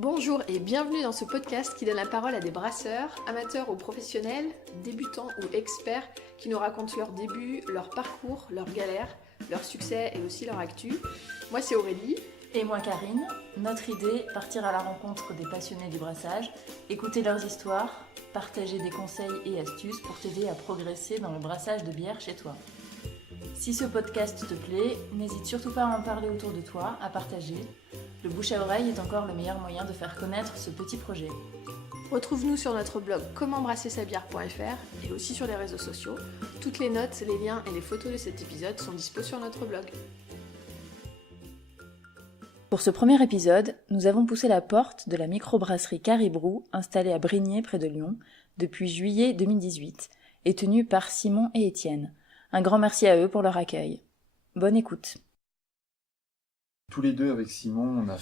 Bonjour et bienvenue dans ce podcast qui donne la parole à des brasseurs, amateurs ou professionnels, débutants ou experts qui nous racontent leurs débuts, leur parcours, leurs galères, leurs succès et aussi leur actu. Moi c'est Aurélie. Et moi Karine. Notre idée, partir à la rencontre des passionnés du brassage, écouter leurs histoires, partager des conseils et astuces pour t'aider à progresser dans le brassage de bière chez toi. Si ce podcast te plaît, n'hésite surtout pas à en parler autour de toi, à partager. Le bouche à oreille est encore le meilleur moyen de faire connaître ce petit projet. Retrouve-nous sur notre blog commentbrassersabière.fr et aussi sur les réseaux sociaux. Toutes les notes, les liens et les photos de cet épisode sont dispo sur notre blog. Pour ce premier épisode, nous avons poussé la porte de la microbrasserie Caribroux, installée à Brignais près de Lyon, depuis juillet 2018, et tenue par Simon et Étienne. Un grand merci à eux pour leur accueil. Bonne écoute. Tous les deux avec Simon, on a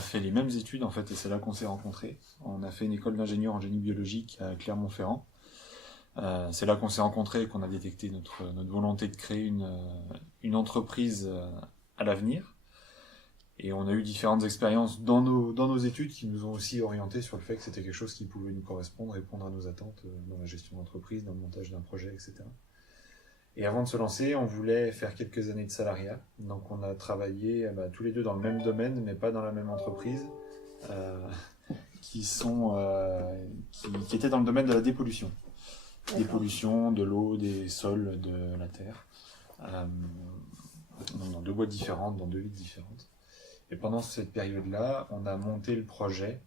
fait les mêmes études en fait, et c'est là qu'on s'est rencontrés. On a fait une école d'ingénieur en génie biologique à Clermont-Ferrand. C'est là qu'on s'est rencontrés et qu'on a détecté notre volonté de créer une entreprise à l'avenir. Et on a eu différentes expériences dans nos études qui nous ont aussi orientés sur le fait que c'était quelque chose qui pouvait nous correspondre, répondre à nos attentes dans la gestion d'entreprise, dans le montage d'un projet, etc. Et avant de se lancer, on voulait faire quelques années de salariat. Donc on a travaillé tous les deux dans le même domaine, mais pas dans la même entreprise, qui étaient dans le domaine de la dépollution. D'accord. Dépollution de l'eau, des sols, de la terre. Donc dans deux boîtes différentes, dans deux villes différentes. Et pendant cette période-là, on a monté le projet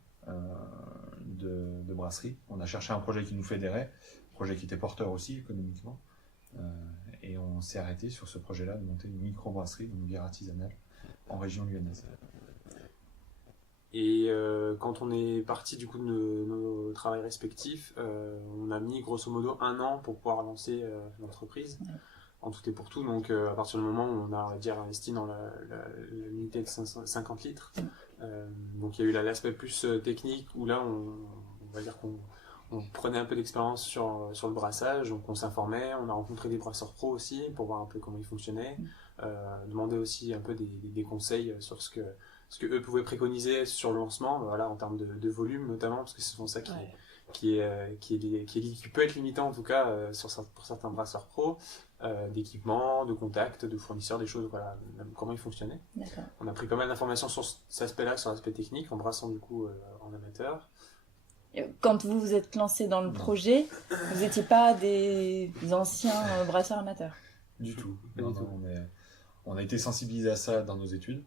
de brasserie. On a cherché un projet qui nous fédérait, un projet qui était porteur aussi économiquement. Et on s'est arrêté sur ce projet-là de monter une microbrasserie, une bière artisanale, en région lyonnaise. Et quand on est parti du coup de nos travails respectifs, on a mis grosso modo 1 an pour pouvoir lancer l'entreprise. En tout et pour tout, donc à partir du moment où on a investi dans l'unité de 50 litres, donc il y a eu l'aspect plus technique où là on va dire qu'on prenait un peu d'expérience sur le brassage, donc on s'informait, on a rencontré des brasseurs pros aussi pour voir un peu comment ils fonctionnaient, demander aussi un peu des conseils sur ce que eux pouvaient préconiser sur le lancement, voilà, en termes de volume notamment, parce que c'est souvent ça qui peut être limitant en tout cas pour certains brasseurs pros, d'équipements, de contacts, de fournisseurs, des choses, voilà, comment ils fonctionnaient. D'accord. On a pris pas mal d'informations sur cet aspect-là, sur l'aspect technique, en brassant du coup en amateur. Quand vous vous êtes lancé dans le projet, vous n'étiez pas des anciens brasseurs amateurs? Du tout. On a été sensibilisés à ça dans nos études.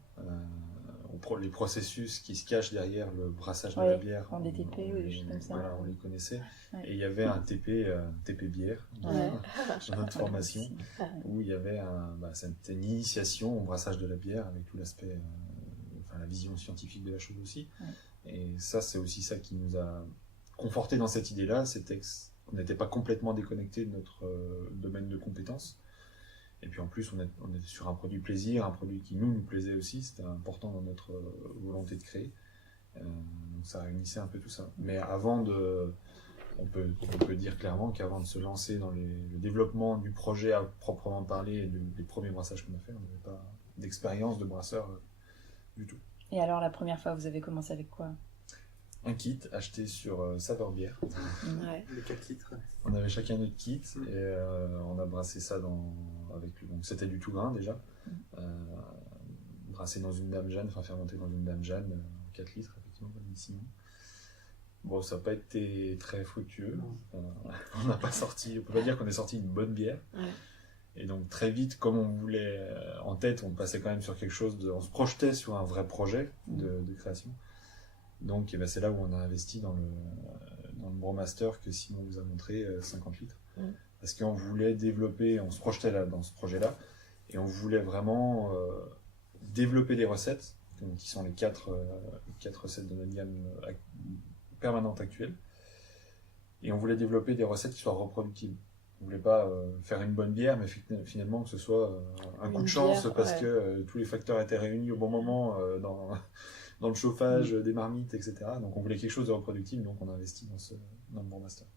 Les processus qui se cachent derrière le brassage de la bière, en DTP ou des choses comme ça. Voilà, on les connaissait. Ouais. Et il y avait un TP bière dans notre formation, où il y avait c'était une initiation au brassage de la bière avec tout l'aspect, la vision scientifique de la chose aussi. Ouais. Et ça, c'est aussi ça qui nous a conforté dans cette idée-là, c'était qu'on n'était pas complètement déconnecté de notre domaine de compétences. Et puis en plus, on est sur un produit plaisir, un produit qui nous plaisait aussi, c'était important dans notre volonté de créer. Donc ça réunissait un peu tout ça. Mais on peut dire clairement qu'avant de se lancer dans le développement du projet à proprement parler, des premiers brassages qu'on a fait, on n'avait pas d'expérience de brasseur du tout. Et alors la première fois, vous avez commencé avec quoi? Un kit acheté sur Saveur Bière. Ouais. Les 4 litres. On avait chacun notre kit et on a brassé ça donc c'était du tout grain déjà. Brassé dans une Dame Jeanne, fermenté dans une Dame Jeanne, 4 litres effectivement, comme dit Simon. Bon, ça n'a pas été très fructueux. On n'a pas sorti, on peut pas dire qu'on est sorti une bonne bière. Ouais. Et donc très vite, comme on voulait en tête, on passait quand même sur quelque chose on se projetait sur un vrai projet de création. Donc c'est là où on a investi dans le Brewmaster que Simon vous a montré, 50 litres. Parce qu'on voulait développer, on se projetait là, dans ce projet-là, et on voulait vraiment développer des recettes, qui sont les 4 recettes de notre gamme permanente actuelle. Et on voulait développer des recettes qui soient reproductibles. On voulait pas faire une bonne bière, mais finalement que ce soit un coup de chance, parce que tous les facteurs étaient réunis au bon moment dans le chauffage des marmites, etc. Donc on voulait quelque chose de reproductible, donc on a investi dans le Brewmaster.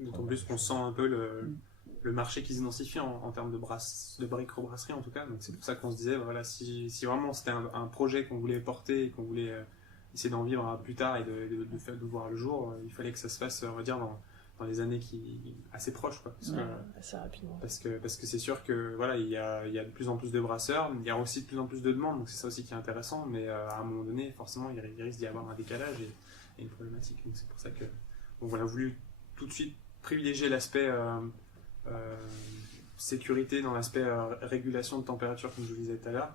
D'autant plus qu'on sent un peu le marché qui s'identifie en termes de microbrasserie en tout cas. Donc c'est pour ça qu'on se disait, voilà, si vraiment c'était un projet qu'on voulait porter et qu'on voulait essayer d'en vivre plus tard et de voir le jour, il fallait que ça se fasse, on va dire, dans les années assez proches, quoi. Assez rapidement. Parce que c'est sûr que voilà, il y a de plus en plus de brasseurs, il y a aussi de plus en plus de demandes, donc c'est ça aussi qui est intéressant, mais à un moment donné, forcément, il risque d'y avoir un décalage et une problématique. Donc c'est pour ça que on a voulu tout de suite privilégier l'aspect sécurité dans l'aspect régulation de température, comme je vous disais tout à l'heure,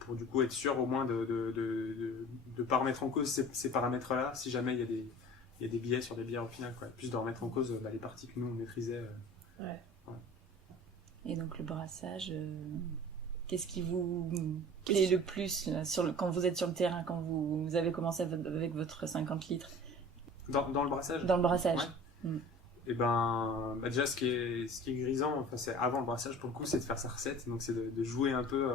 pour du coup être sûr au moins de pas remettre en cause ces paramètres-là, si jamais il y a des biais sur des bières au final, quoi. Plus de remettre en cause les parties que nous on maîtrisait. Ouais. Et donc le brassage, qu'est-ce qui vous plaît le plus là, quand vous êtes sur le terrain, quand vous avez commencé avec votre 50 litres? Dans le brassage. Dans le brassage. Ouais. Et déjà ce qui est grisant, enfin, c'est avant le brassage pour le coup, c'est de faire sa recette, donc c'est de jouer un peu,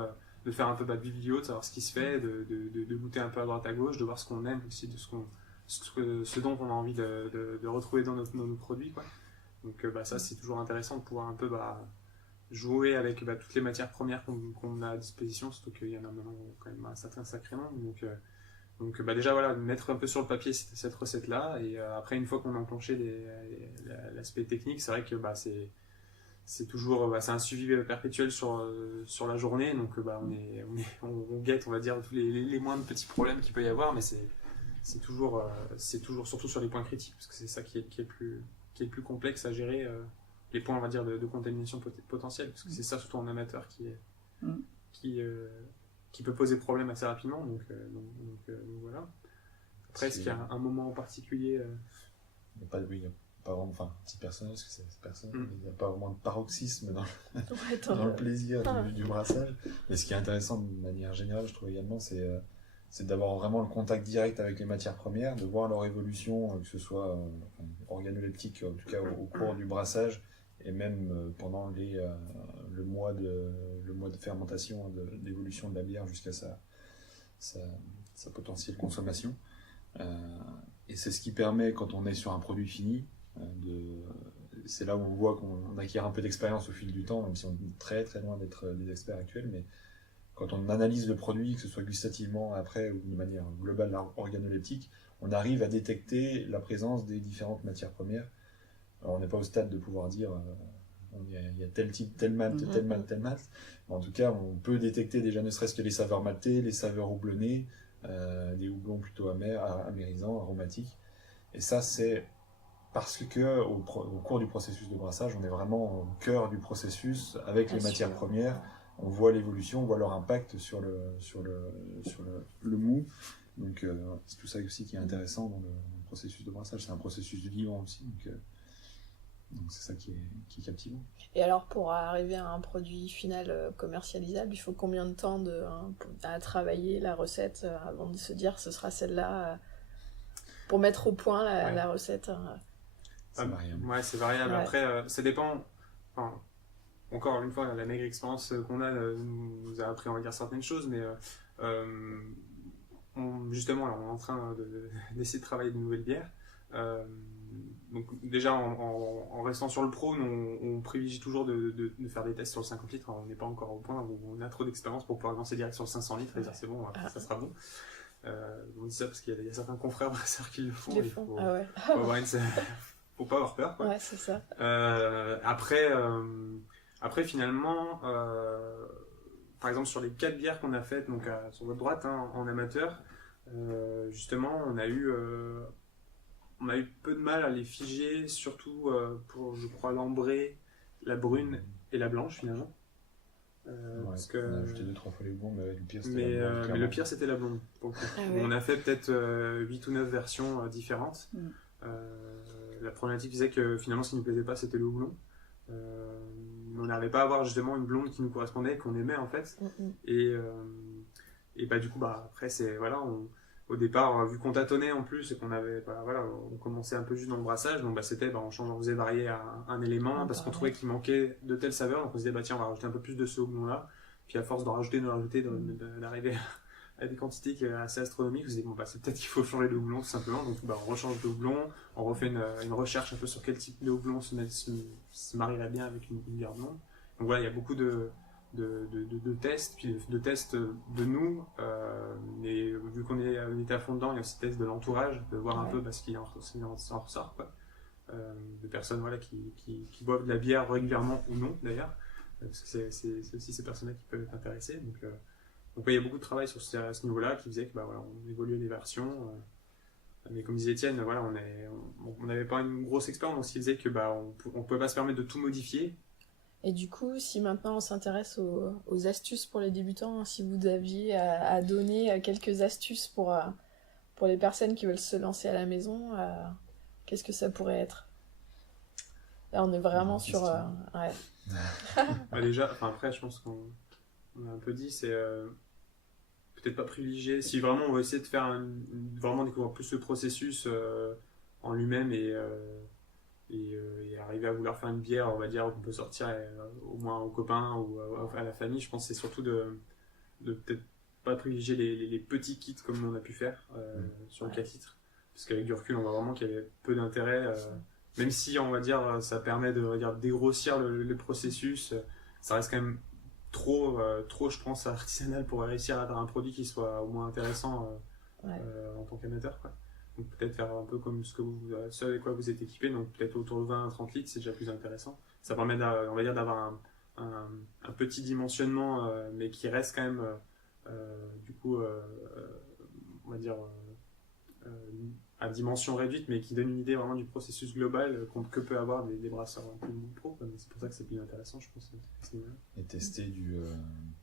de faire un peu de biblio, de savoir ce qui se fait, de goûter un peu à droite à gauche, de voir ce qu'on aime aussi, de ce dont on a envie de retrouver dans nos produits, quoi. Donc ça c'est toujours intéressant de pouvoir un peu jouer avec toutes les matières premières qu'on a à disposition, surtout qu'il y en a maintenant quand même un certain sacré nombre. Donc déjà voilà, mettre un peu sur le papier cette recette là, et après une fois qu'on a enclenché l'aspect technique, c'est vrai que c'est toujours c'est un suivi perpétuel sur la journée, donc on guette, on va dire, tous les moindres petits problèmes qu'il peut y avoir, mais c'est toujours surtout sur les points critiques, parce que c'est ça qui est le plus complexe à gérer, les points, on va dire, de contamination potentielle, parce que c'est ça surtout en amateur qui peut poser problème assez rapidement, donc voilà. Après, est-ce qu'il y a un moment en particulier Il n'y a pas vraiment, enfin, petit personnage, parce que c'est personnel, il n'y a pas vraiment de paroxysme dans le plaisir du brassage. Mais ce qui est intéressant de manière générale, je trouve également, c'est d'avoir vraiment le contact direct avec les matières premières, de voir leur évolution, que ce soit organoleptique, en tout cas au cours du brassage, et même pendant le mois de fermentation, d'évolution de la bière jusqu'à sa potentielle consommation. Et c'est ce qui permet, quand on est sur un produit fini, c'est là où on voit qu'on acquiert un peu d'expérience au fil du temps, même si on est très très loin d'être des experts actuels, mais quand on analyse le produit, que ce soit gustativement après ou de manière globale organoleptique, on arrive à détecter la présence des différentes matières premières. Alors on n'est pas au stade de pouvoir dire il y a tel type, tel malt, tel malt, tel malt. Mais en tout cas, on peut détecter déjà ne serait-ce que les saveurs maltées, les saveurs houblonnées, des houblons plutôt amérisants, aromatiques. Et ça, c'est parce que au cours du processus de brassage, on est vraiment au cœur du processus avec les matières premières. On voit l'évolution, on voit leur impact sur le mou. Donc c'est tout ça aussi qui est intéressant dans le processus de brassage. C'est un processus vivant aussi. Donc c'est ça qui est captivant. Et alors pour arriver à un produit final commercialisable, il faut combien de temps à travailler la recette avant de se dire ce sera celle-là pour mettre au point la recette C'est variable. Ouais, c'est variable. Ouais. Après, ça dépend. Enfin, encore une fois, la maigre expérience qu'on a nous a appris, on va dire, certaines choses, mais justement, là, on est en train d'essayer de travailler de nouvelles bières. Donc déjà en restant sur le pro, on privilégie toujours de faire des tests sur le 50 litres. Alors, on n'est pas encore au point où on a trop d'expérience pour pouvoir lancer direct sur le 500 litres et dire c'est bon, ça sera bon. On dit ça parce qu'il y a certains confrères brasseurs qui le font. Faut pas avoir peur, quoi. Ouais, c'est ça. Après finalement, par exemple sur les 4 bières qu'on a faites, donc sur votre droite, en amateur, justement on a eu peu de mal à les figer, surtout pour, je crois, l'ambrée, la brune et la blanche finalement. Parce que... On a ajouté 2-3 fois les bons, mais le pire c'était mais, la blonde. mais le pire c'était la blonde. Donc, on a fait peut-être 8 ou 9 versions différentes. La problématique disait que finalement ce qui nous plaisait pas c'était le houblon. On n'arrivait pas à avoir justement une blonde qui nous correspondait, qu'on aimait en fait. Et du coup après c'est voilà, au départ, vu qu'on tâtonnait en plus et qu'on avait, on commençait un peu juste dans le brassage, donc c'était, on faisait varier un élément parce qu'on trouvait qu'il manquait de telle saveur, donc on se disait, tiens, on va rajouter un peu plus de ce houblon-là. Puis à force d'en rajouter, d'arriver à des quantités assez astronomiques, on se disait, c'est peut-être qu'il faut changer de houblon tout simplement, donc on rechange de houblon, on refait une recherche un peu sur quel type de houblon se marierait bien avec une bière blonde. Donc voilà, il y a beaucoup de de tests, puis de tests de nous, mais vu qu'on était à fond dedans, il y a aussi des tests de l'entourage, de voir un peu ce qui en ressort, quoi. De personnes voilà, qui boivent de la bière régulièrement ou non d'ailleurs, parce que c'est aussi ces personnes-là qui peuvent être intéressées. Donc il y a beaucoup de travail sur ce niveau-là qui faisait que voilà, on évoluait les versions. Mais comme disait Étienne, voilà, on n'avait pas une grosse expérience, donc ce qui faisait que on pouvait pas se permettre de tout modifier. Et du coup, si maintenant on s'intéresse aux astuces pour les débutants, si vous aviez à donner quelques astuces pour les personnes qui veulent se lancer à la maison, qu'est-ce que ça pourrait être? Là, on est vraiment sur... Déjà, après, je pense qu'on a un peu dit, c'est peut-être pas privilégier. Si vraiment on veut essayer de faire vraiment découvrir plus ce processus en lui-même et arriver à vouloir faire une bière, on va dire, qu'on peut sortir au moins aux copains ou à la famille, je pense que c'est surtout de peut-être pas privilégier les petits kits comme on a pu faire sur le 4 litres. Parce qu'avec du recul, on voit vraiment qu'il y avait peu d'intérêt. Même si, on va dire, ça permet de dégrossir le processus, ça reste quand même trop, je pense, artisanal pour réussir à avoir un produit qui soit au moins intéressant en tant qu'amateur, quoi. Donc peut-être faire un peu comme ce avec quoi vous êtes équipé, donc peut-être autour de 20 à 30 litres, c'est déjà plus intéressant. Ça permet, on va dire, d'avoir un petit dimensionnement, mais qui reste quand même, du coup, on va dire, à dimension réduite, mais qui donne une idée vraiment du processus global que peut avoir des brasseurs un peu pro. C'est pour ça que c'est plus intéressant, je pense. Et tester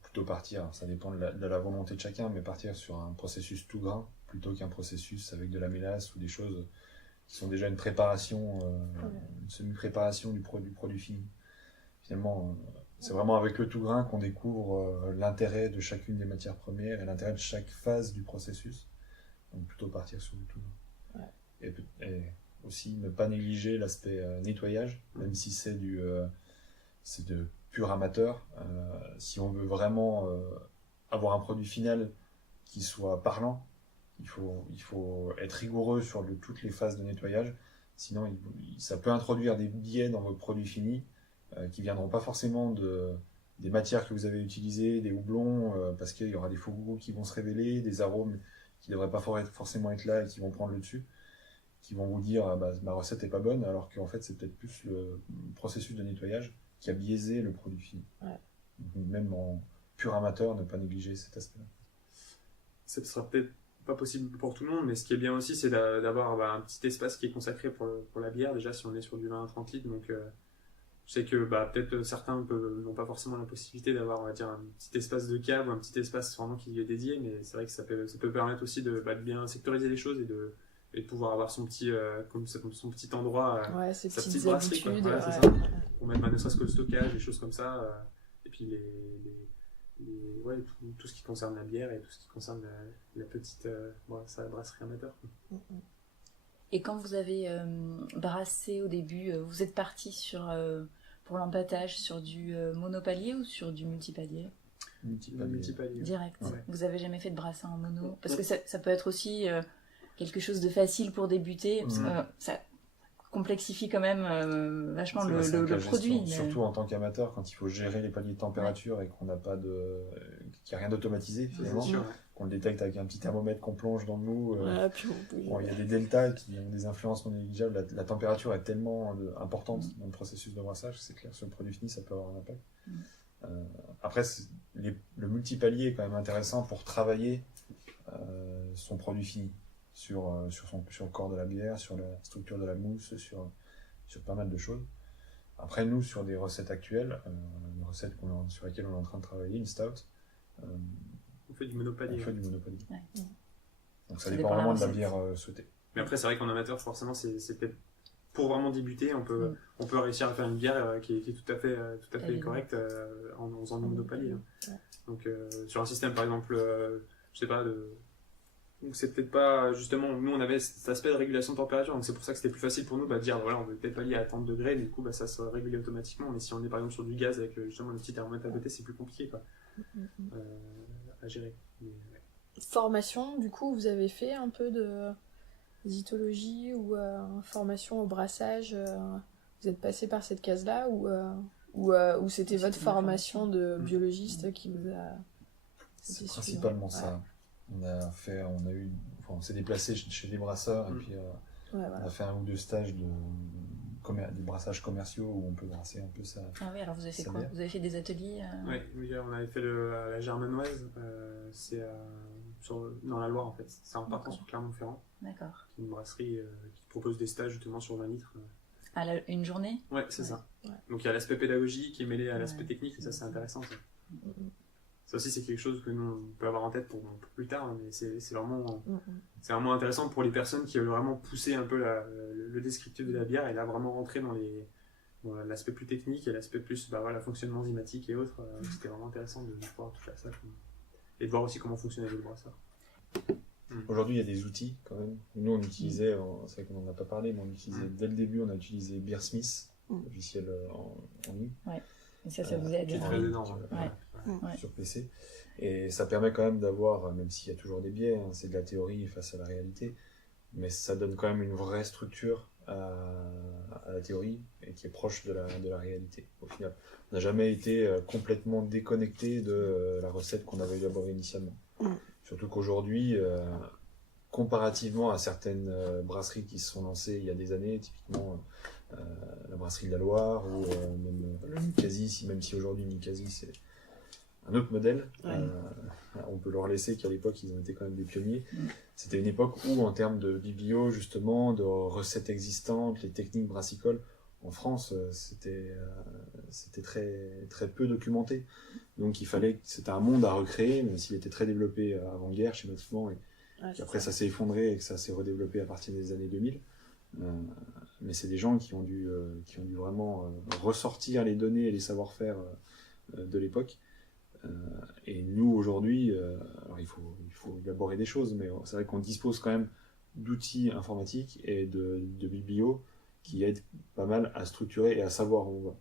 plutôt partir, ça dépend de la volonté de chacun, mais partir sur un processus tout grain plutôt qu'un processus avec de la mélasse ou des choses qui sont déjà une préparation, une semi-préparation du produit fini. Finalement, c'est vraiment avec le tout grain qu'on découvre l'intérêt de chacune des matières premières et l'intérêt de chaque phase du processus. Donc plutôt partir sur du tout grain. Ouais. Et aussi ne pas négliger l'aspect nettoyage, même si c'est de pur amateur. Si on veut vraiment avoir un produit final qui soit parlant, il faut être rigoureux sur toutes les phases de nettoyage. Sinon, ça peut introduire des biais dans votre produit fini qui ne viendront pas forcément des matières que vous avez utilisées, des houblons, parce qu'il y aura des faux goûts qui vont se révéler, des arômes qui ne devraient pas forcément être là et qui vont prendre le dessus, qui vont vous dire ma recette n'est pas bonne, alors qu'en fait c'est peut-être plus le processus de nettoyage qui a biaisé le produit fini. Ouais. Donc, même en pur amateur, ne pas négliger cet aspect-là. Ça sera peut-être pas possible pour tout le monde, mais ce qui est bien aussi, c'est d'avoir un petit espace qui est consacré pour la bière, déjà si on est sur du 20 à 30 litres. Donc je sais que peut-être certains n'ont pas forcément la possibilité d'avoir, on va dire, un petit espace de cave ou un petit espace vraiment qui lui est dédié, mais c'est vrai que ça peut permettre aussi de bien sectoriser les choses et de pouvoir avoir son petit endroit, sa petite brasserie, quoi. Voilà, c'est ça. Pour mettre ne serait-ce que le stockage, des choses comme ça, et puis tout ce qui concerne la bière et tout ce qui concerne la petite brasserie amateur. Et quand vous avez brassé au début, vous êtes parti pour l'empâtage sur du monopalier ou sur du multipalier? Multipalier. Direct. Ouais. Vous avez jamais fait de brassin en mono? Parce que ça peut être aussi quelque chose de facile pour débuter, parce que ça complexifie quand même vachement le produit. Mais... Surtout en tant qu'amateur, quand il faut gérer les paliers de température et qu'on n'a pas qu'il n'y a rien d'automatisé finalement, qu'on le détecte avec un petit thermomètre qu'on plonge dans le mou. Il y a des deltas qui ont des influences non négligeables. La température est tellement importante dans le processus de brassage, c'est clair, sur le produit fini, ça peut avoir un impact. Après, le multipalier est quand même intéressant pour travailler son produit fini. Sur le corps de la bière, sur la structure de la mousse, sur pas mal de choses. Après, nous, sur des recettes actuelles, une recette sur laquelle on est en train de travailler, une stout, on fait du monopalier. Ouais. Donc ça dépend vraiment de la bière souhaitée. Mais après, c'est vrai qu'en amateur, forcément, c'est peut-être pour vraiment débuter, on peut réussir à faire une bière qui est tout à fait correcte en faisant du monopalier. Ouais. Donc sur un système, par exemple, je sais pas, donc c'est peut-être pas, justement, nous on avait cet aspect de régulation de température, donc c'est pour ça que c'était plus facile pour nous de dire voilà, on veut peut-être pas lier à 30 degrés, du coup ça se régule automatiquement, mais si on est par exemple sur du gaz avec justement le petit thermomètre à côté, c'est plus compliqué à gérer. Mais, ouais. Formation, du coup, vous avez fait un peu de zytologie ou formation au brassage, vous êtes passé par cette case-là ou ou c'était votre formation de biologiste qui vous a... C'est principalement ça. On s'est déplacé chez des brasseurs et puis on a fait 1 ou 2 stages des brassages commerciaux où on peut brasser un peu ça. Ah oui, alors vous avez fait quoi? Vous avez fait des ateliers Oui, on avait fait la Germanoise, c'est dans la Loire en fait. C'est en partant sur Clermont-Ferrand. D'accord. Une brasserie qui propose des stages justement sur 20 litres. Une journée? Ouais, c'est ça. Ouais. Donc il y a l'aspect pédagogique qui est mêlé à l'aspect technique et ça c'est intéressant. Ça. Ça aussi c'est quelque chose que nous on peut avoir en tête pour plus tard, mais c'est vraiment intéressant pour les personnes qui veulent vraiment pousser un peu le descriptif de la bière et là vraiment rentrer dans l'aspect plus technique et l'aspect plus fonctionnement enzymatique et autres. C'était vraiment intéressant de pouvoir toucher à ça et de voir aussi comment fonctionnait le brasseur. Aujourd'hui, il y a des outils quand même. Nous, on utilisait, c'est vrai qu'on n'en a pas parlé, mais on utilisait dès le début, on a utilisé Beersmith, logiciel en ligne. Ouais. Et ça vous aide. Qui est très énorme. Sur PC. Et ça permet quand même d'avoir, même s'il y a toujours des biais, c'est de la théorie face à la réalité, mais ça donne quand même une vraie structure à la théorie et qui est proche de la réalité. Au final, on n'a jamais été complètement déconnecté de la recette qu'on avait élaborée initialement. Surtout qu'aujourd'hui, comparativement à certaines brasseries qui se sont lancées il y a des années, typiquement la brasserie de la Loire ou même le Nicasie, même si aujourd'hui Nicasie c'est un autre modèle, on peut leur laisser qu'à l'époque ils ont été quand même des pionniers. C'était une époque où en termes de biblio justement, de recettes existantes, les techniques brassicoles, en France c'était très, très peu documenté. Donc c'était un monde à recréer, même s'il était très développé avant-guerre schématiquement, et puis après ça s'est effondré et que ça s'est redéveloppé à partir des années 2000. Mais c'est des gens qui ont dû vraiment ressortir les données et les savoir-faire de l'époque. Et nous aujourd'hui, alors il faut élaborer des choses, mais c'est vrai qu'on dispose quand même d'outils informatiques et de biblio qui aident pas mal à structurer et à savoir où on va.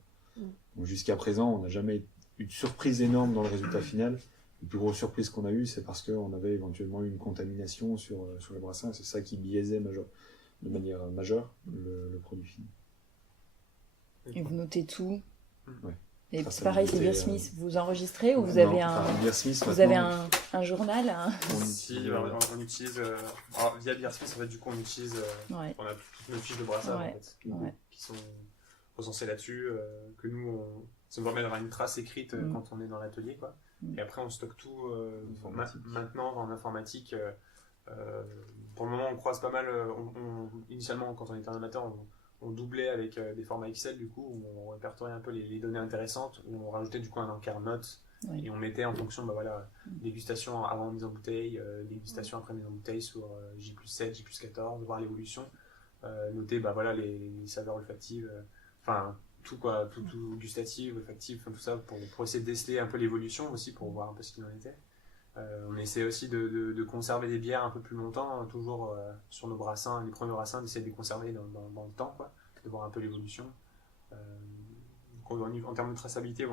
Donc jusqu'à présent, on n'a jamais eu de surprise énorme dans le résultat final. La plus grosse surprise qu'on a eue, c'est parce qu'on avait éventuellement eu une contamination sur le brassin. C'est ça qui biaisait de manière majeure le produit fini. Et vous notez tout. Ouais. Et c'est pareil, c'est Beersmith, vous enregistrez ou vous avez un journal On utilise, via Beersmith, en fait, du coup, on utilise, on a toutes nos fiches de brassage en fait, qui sont recensées là-dessus, que nous, ça nous permet d'avoir une trace écrite quand on est dans l'atelier, quoi. Et après, on stocke tout maintenant en informatique. Pour le moment, on croise pas mal. Initialement, quand on était un amateur, on doublait avec des formats Excel, du coup, où on répertoriait un peu les données intéressantes, où on rajoutait du coup un encart notes, et on mettait en fonction, dégustation avant mise en bouteille, dégustation après mise en bouteille sur J+7, J+14, voir l'évolution, noter les saveurs olfactives, tout gustative, olfactive, tout ça, pour essayer de déceler un peu l'évolution aussi, pour voir un peu ce qu'il en était. On essaie aussi de conserver des bières un peu plus longtemps, toujours sur nos brassins, les premiers brassins, d'essayer de les conserver dans le temps, quoi, de voir un peu l'évolution. En termes de traçabilité,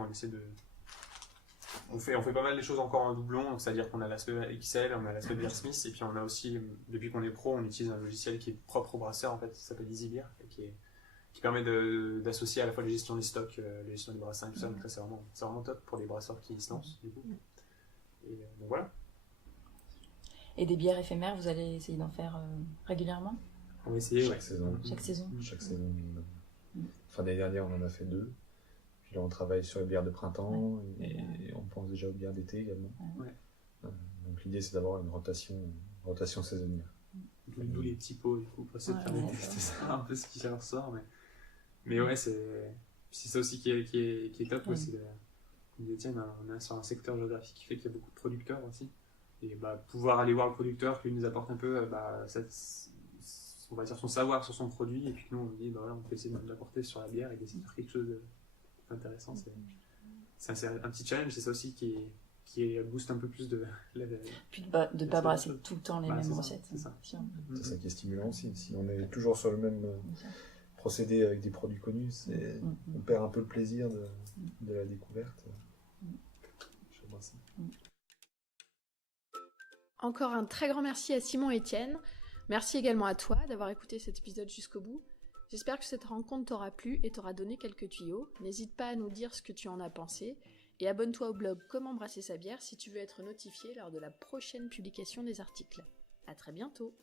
on fait pas mal de choses encore en doublon, c'est-à-dire qu'on a l'aspect Excel, on a l'aspect Beersmith, et puis on a aussi, depuis qu'on est pro, on utilise un logiciel qui est propre au brasseur, en fait, qui s'appelle EasyBeer, et qui permet d'associer à la fois la gestion des stocks, la gestion des brassins et tout ça, donc ça c'est vraiment top pour les brasseurs qui se lancent, du coup. Et donc voilà. Et des bières éphémères, vous allez essayer d'en faire régulièrement? On va essayer chaque saison. Fin d'année dernière, on en a fait 2. Puis là, on travaille sur les bières de printemps et on pense déjà aux bières d'été également. Donc l'idée, c'est d'avoir une rotation saisonnière. D'où les petits pots, du coup, pour essayer de faire déguster ça, un peu ce qui ressort. Mais ouais, c'est ça aussi qui est top. Comme Étienne, on est sur un secteur géographique qui fait qu'il y a beaucoup de producteurs aussi. Et pouvoir aller voir le producteur qui nous apporte un peu on va dire son savoir sur son produit, et puis nous on dit on peut essayer de l'apporter sur la bière et d'essayer de faire quelque chose d'intéressant. C'est un petit challenge, c'est ça aussi qui booste un peu plus puis de pas brasser tout le temps les mêmes recettes. C'est ça qui est stimulant aussi. Si on est toujours sur le même procédé avec des produits connus, on perd un peu le plaisir de la découverte. Encore un très grand merci à Simon et Étienne. Merci également à toi d'avoir écouté cet épisode jusqu'au bout. J'espère que cette rencontre t'aura plu et t'aura donné quelques tuyaux. N'hésite pas à nous dire ce que tu en as pensé. Et abonne-toi au blog Comment brasser sa bière si tu veux être notifié lors de la prochaine publication des articles. À très bientôt!